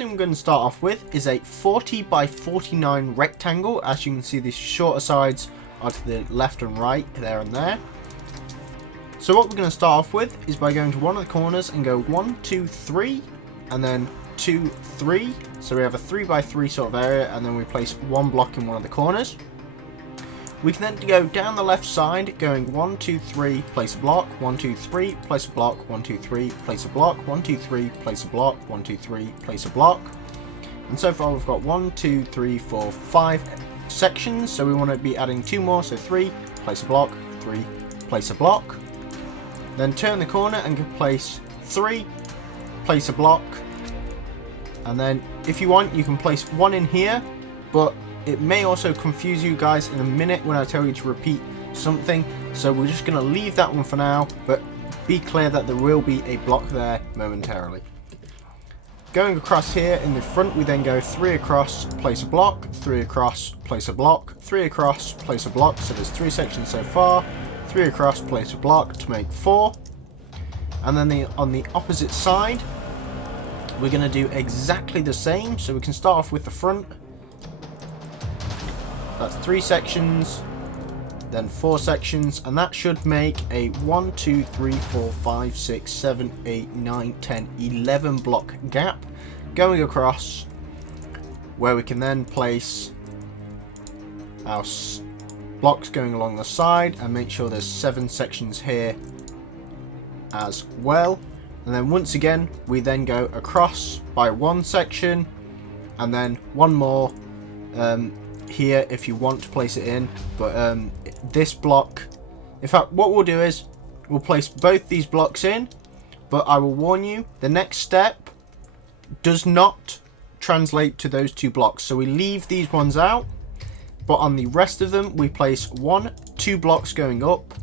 thing we're going to start off with is a 40 by 49 rectangle. As you can see, the shorter sides are to the left and right, there and there. So what we're going to start off with is by going to one of the corners and go 1, 2, 3, and then 2, 3. So we have a 3 by 3 sort of area, and then we place one block in one of the corners. We can then go down the left side, going 1, 2, 3, place a block, 1, 2, 3, place a block, 1, 2, 3, place a block, 1, 2, 3, place a block, 1, 2, 3, place a block. And so far we've got 1, 2, 3, 4, 5 sections, so we want to be adding 2 more, so 3, place a block, 3, place a block. Then turn the corner and place 3, place a block. And then if you want, you can place 1 in here, but it may also confuse you guys in a minute when I tell you to repeat something, so we're just going to leave that one for now, but be clear that there will be a block there momentarily. Going across here in the front, we then go 3 across, place a block, 3 across, place a block, 3 across, place a block, so there's 3 sections so far, 3 across, place a block to make 4. And then on the opposite side, we're going to do exactly the same, so we can start off with the front. That's 3 sections, then 4 sections, and that should make a 1, 2, 3, 4, 5, 6, 7, 8, 9, 10, 11 block gap going across, where we can then place our blocks going along the side and make sure there's 7 sections here as well. And then once again, we then go across by 1 section and then 1 more here if you want to place it in, but this block, in fact what we'll do is we'll place both these blocks in, but I will warn you, the next step does not translate to those 2 blocks, so we leave these ones out, but on the rest of them we place 1, 2 blocks going up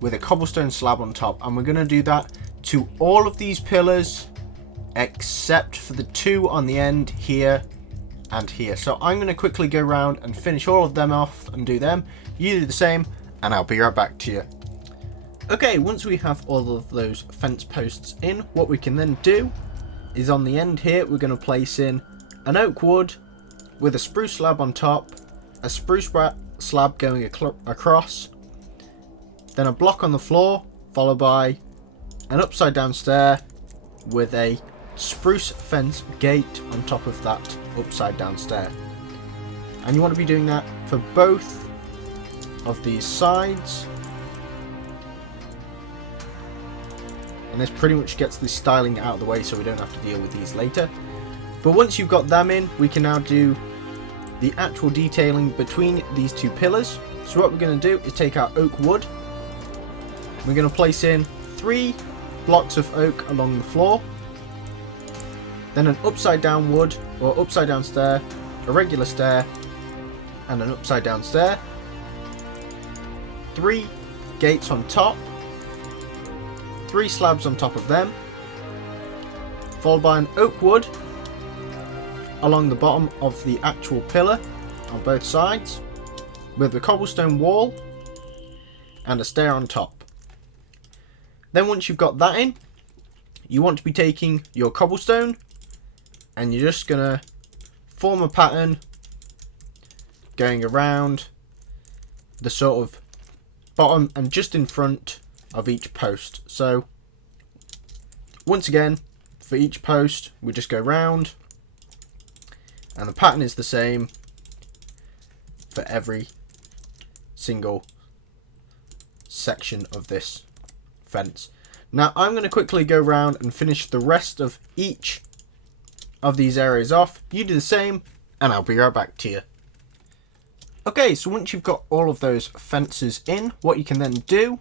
with a cobblestone slab on top, and we're going to do that to all of these pillars except for the 2 on the end here and here. So I'm going to quickly go around and finish all of them off and do them. You do the same and I'll be right back to you. Okay, once we have all of those fence posts in, what we can then do is on the end here we're going to place in an oak wood with a spruce slab on top, a spruce slab going across, then a block on the floor, followed by an upside down stair with a spruce fence gate on top of that upside down stair. And you want to be doing that for both of these sides, and this pretty much gets the styling out of the way so we don't have to deal with these later. But once you've got them in, we can now do the actual detailing between these 2 pillars. So what we're going to do is take our oak wood, we're going to place in 3 blocks of oak along the floor, then an upside down wood or upside down stair, a regular stair, and an upside down stair. 3 gates on top, 3 slabs on top of them, followed by an oak wood along the bottom of the actual pillar on both sides, with a cobblestone wall and a stair on top. Then once you've got that in, you want to be taking your cobblestone and you're just going to form a pattern going around the sort of bottom and just in front of each post. So once again, for each post we just go round, and the pattern is the same for every single section of this fence. Now I'm going to quickly go around and finish the rest of each of these areas off. You do the same and I'll be right back to you. Okay, so once you've got all of those fences in, what you can then do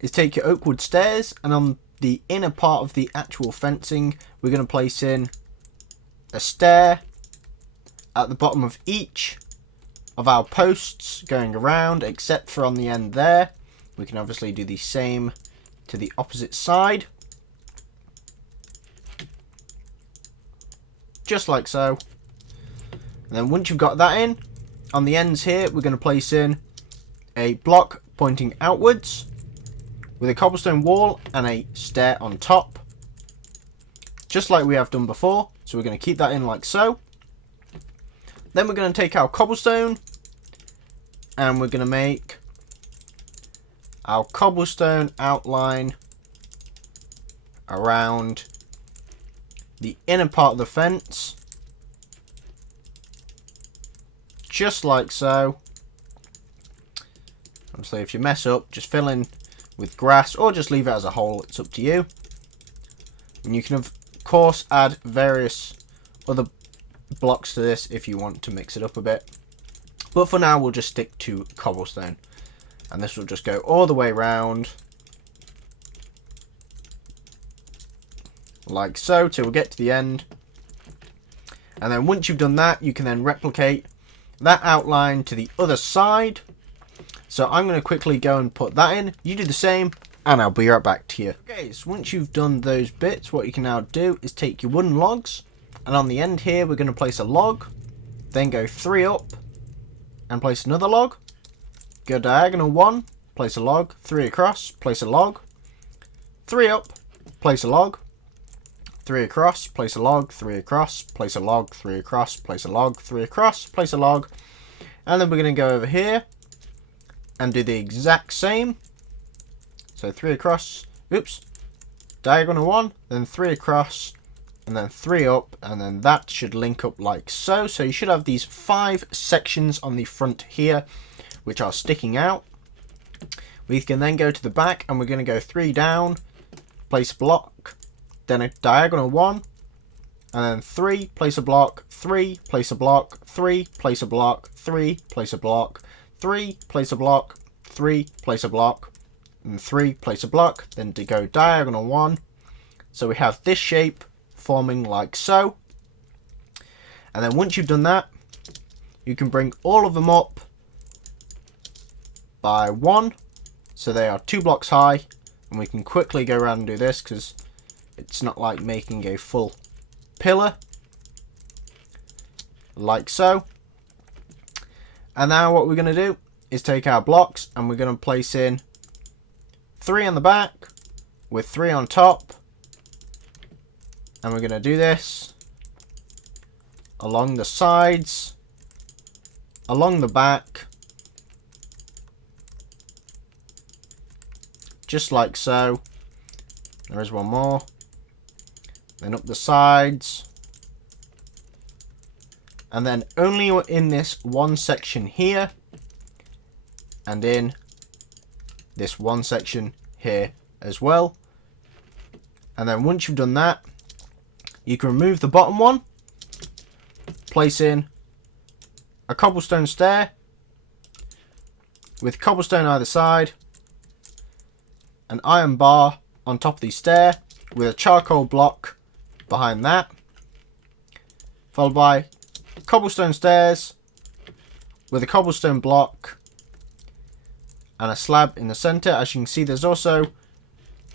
is take your oak wood stairs, and on the inner part of the actual fencing we're going to place in a stair at the bottom of each of our posts going around, except for on the end there. We can obviously do the same to the opposite side, just like so. And then once you've got that in, on the ends here we're going to place in a block pointing outwards with a cobblestone wall and a stair on top, just like we have done before. So we're going to keep that in like so. Then we're going to take our cobblestone and we're going to make our cobblestone outline around the inner part of the fence, just like so. Obviously, if you mess up, just fill in with grass or just leave it as a hole. It's up to you. And you can of course add various other blocks to this if you want to mix it up a bit, but for now we'll just stick to cobblestone, and this will just go all the way around like so till we get to the end. And then once you've done that, you can then replicate that outline to the other side. So I'm going to quickly go and put that in. You do the same and I'll be right back to you. Okay, so once you've done those bits, what you can now do is take your wooden logs, and on the end here we're going to place a log, then go 3 up and place another log, go diagonal 1, place a log, 3 across, place a log, 3 up, place a log, 3 across, place a log, 3 across, place a log, 3 across, place a log, 3 across, place a log, and then we're going to go over here and do the exact same. So 3 across, oops, diagonal 1, then 3 across, and then 3 up, and then that should link up like so. So you should have these 5 sections on the front here, which are sticking out. We can then go to the back, and we're going to go 3 down, place a block, then a diagonal 1, and then 3, place a block, 3, place a block, 3, place a block, 3, place a block, 3, place a block, 3, place a block, and 3, place a block, then to go diagonal 1. So we have this shape forming like so. And then once you've done that, you can bring all of them up by 1. So they are 2 blocks high. And we can quickly go around and do this because it's not like making a full pillar. Like so. And now what we're going to do is take our blocks and we're going to place in 3 on the back with 3 on top, and we're going to do this along the sides, along the back, just like so. There is one more, then up the sides, and then only in this one section here and in this one section here as well. And then once you've done that, you can remove the bottom one, place in a cobblestone stair with cobblestone either side, an iron bar on top of the stair with a charcoal block behind that, followed by cobblestone stairs with a cobblestone block and a slab in the center. As you can see, there's also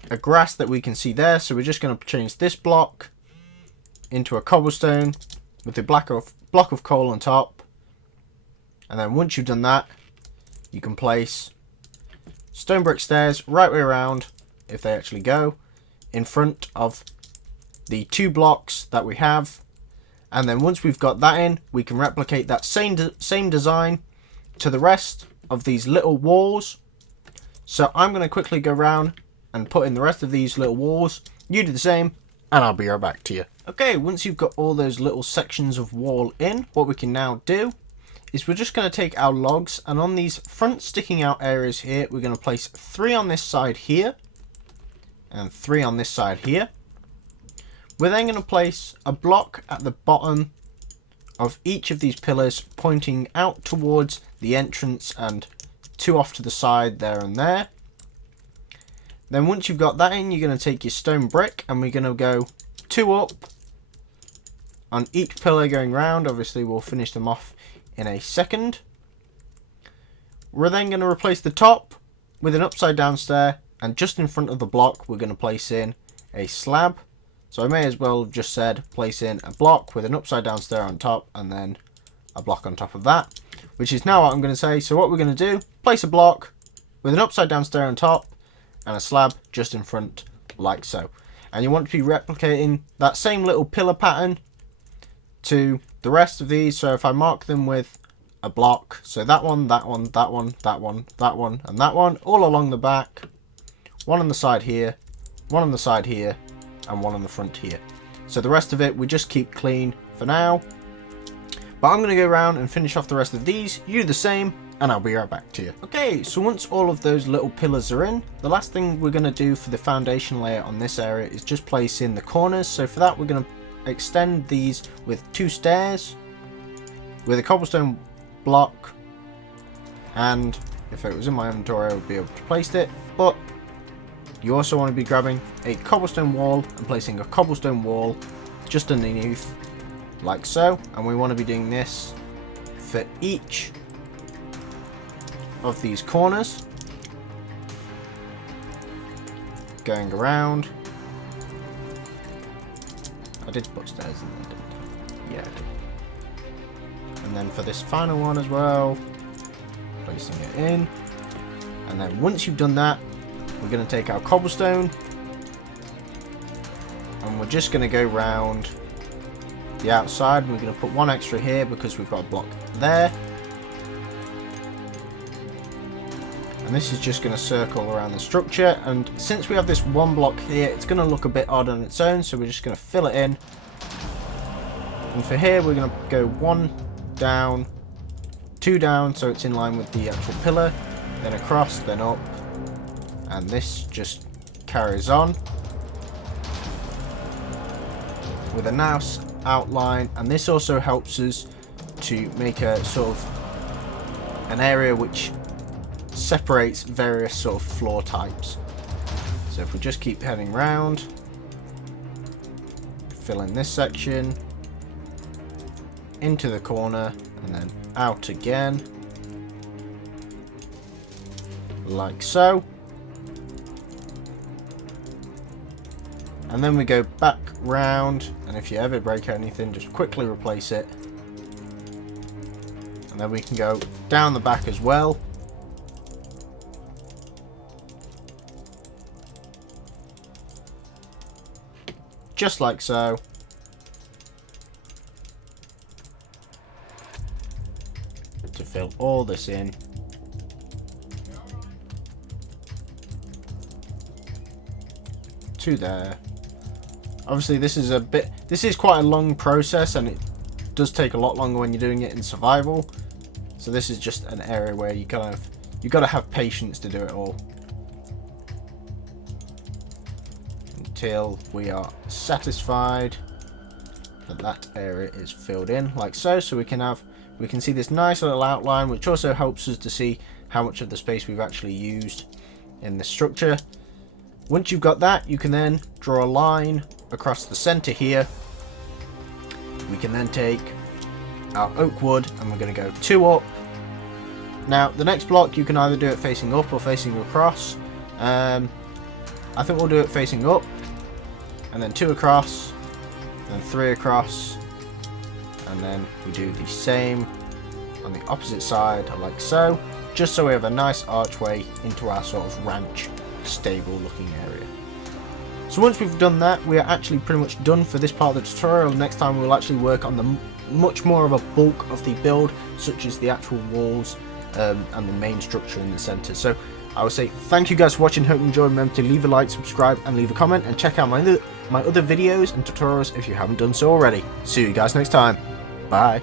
a grass that we can see there, so we're just going to change this block into a cobblestone with a block of coal on top. And then once you've done that, you can place stone brick stairs right way around, if they actually go, in front of the 2 blocks that we have. And then once we've got that in, we can replicate that same design to the rest of these little walls. So I'm going to quickly go around and put in the rest of these little walls. You do the same and I'll be right back to you. Okay, once you've got all those little sections of wall in, what we can now do is we're just going to take our logs, and on these front sticking out areas here, we're going to place 3 on this side here and 3 on this side here. We're then going to place a block at the bottom of each of these pillars pointing out towards the entrance and 2 off to the side there and there. Then once you've got that in, you're going to take your stone brick and we're going to go 2 up on each pillar going round. Obviously we'll finish them off in a second. We're then going to replace the top with an upside down stair, and just in front of the block we're going to place in a slab. So I may as well have just said place in a block with an upside down stair on top and then a block on top of that, which is now what I'm going to say. So what we're going to do, place a block with an upside down stair on top and a slab just in front like so. And you want to be replicating that same little pillar pattern to the rest of these. So if I mark them with a block, so that one, that one, that one, that one, that one, and that one, all along the back, one on the side here, one on the side here, and one on the front here. So the rest of it we just keep clean for now. But I'm going to go around and finish off the rest of these. You do the same, and I'll be right back to you. Okay, so once all of those little pillars are in, the last thing we're going to do for the foundation layer on this area is just place in the corners. So for that, we're going to extend these with 2 stairs with a cobblestone block, and if it was in my inventory I would be able to place it, but you also want to be grabbing a cobblestone wall and placing a cobblestone wall just underneath like so, and we want to be doing this for each of these corners, going around. I did put stairs in there, didn't I? Yeah, I did. And then for this final one as well, placing it in. And then once you've done that, we're going to take our cobblestone and we're just going to go round the outside. We're going to put 1 extra here because we've got a block there. And this is just going to circle around the structure, and since we have this 1 block here, it's going to look a bit odd on its own, so we're just going to fill it in. And for here we're going to go 1 down, 2 down, so it's in line with the actual pillar, then across, then up, and this just carries on with a nice outline. And this also helps us to make a sort of an area which separates various sort of floor types. So if we just keep heading round, fill in this section, into the corner, and then out again, like so. And then we go back round, and if you ever break anything, just quickly replace it. And then we can go down the back as well. Just like so. To fill all this in. To there. Obviously this is quite a long process, and it does take a lot longer when you're doing it in survival. So this is just an area where you got to have patience to do it all. Until we are satisfied that that area is filled in like so. So we can see this nice little outline, which also helps us to see how much of the space we've actually used in the structure. Once you've got that, you can then draw a line across the center here. We can then take our oak wood and we're going to go 2 up. Now the next block you can either do it facing up or facing across. I think we'll do it facing up, and then 2 across, then 3 across, and then we do the same on the opposite side like so, just so we have a nice archway into our sort of ranch stable looking area. So once we've done that, we are actually pretty much done for this part of the tutorial. Next time we'll actually work on the much more of a bulk of the build, such as the actual walls and the main structure in the center. So I would say thank you guys for watching. Hope you enjoyed. Remember to leave a like, subscribe, and leave a comment, and check out my other videos and tutorials if you haven't done so already. See you guys next time. Bye.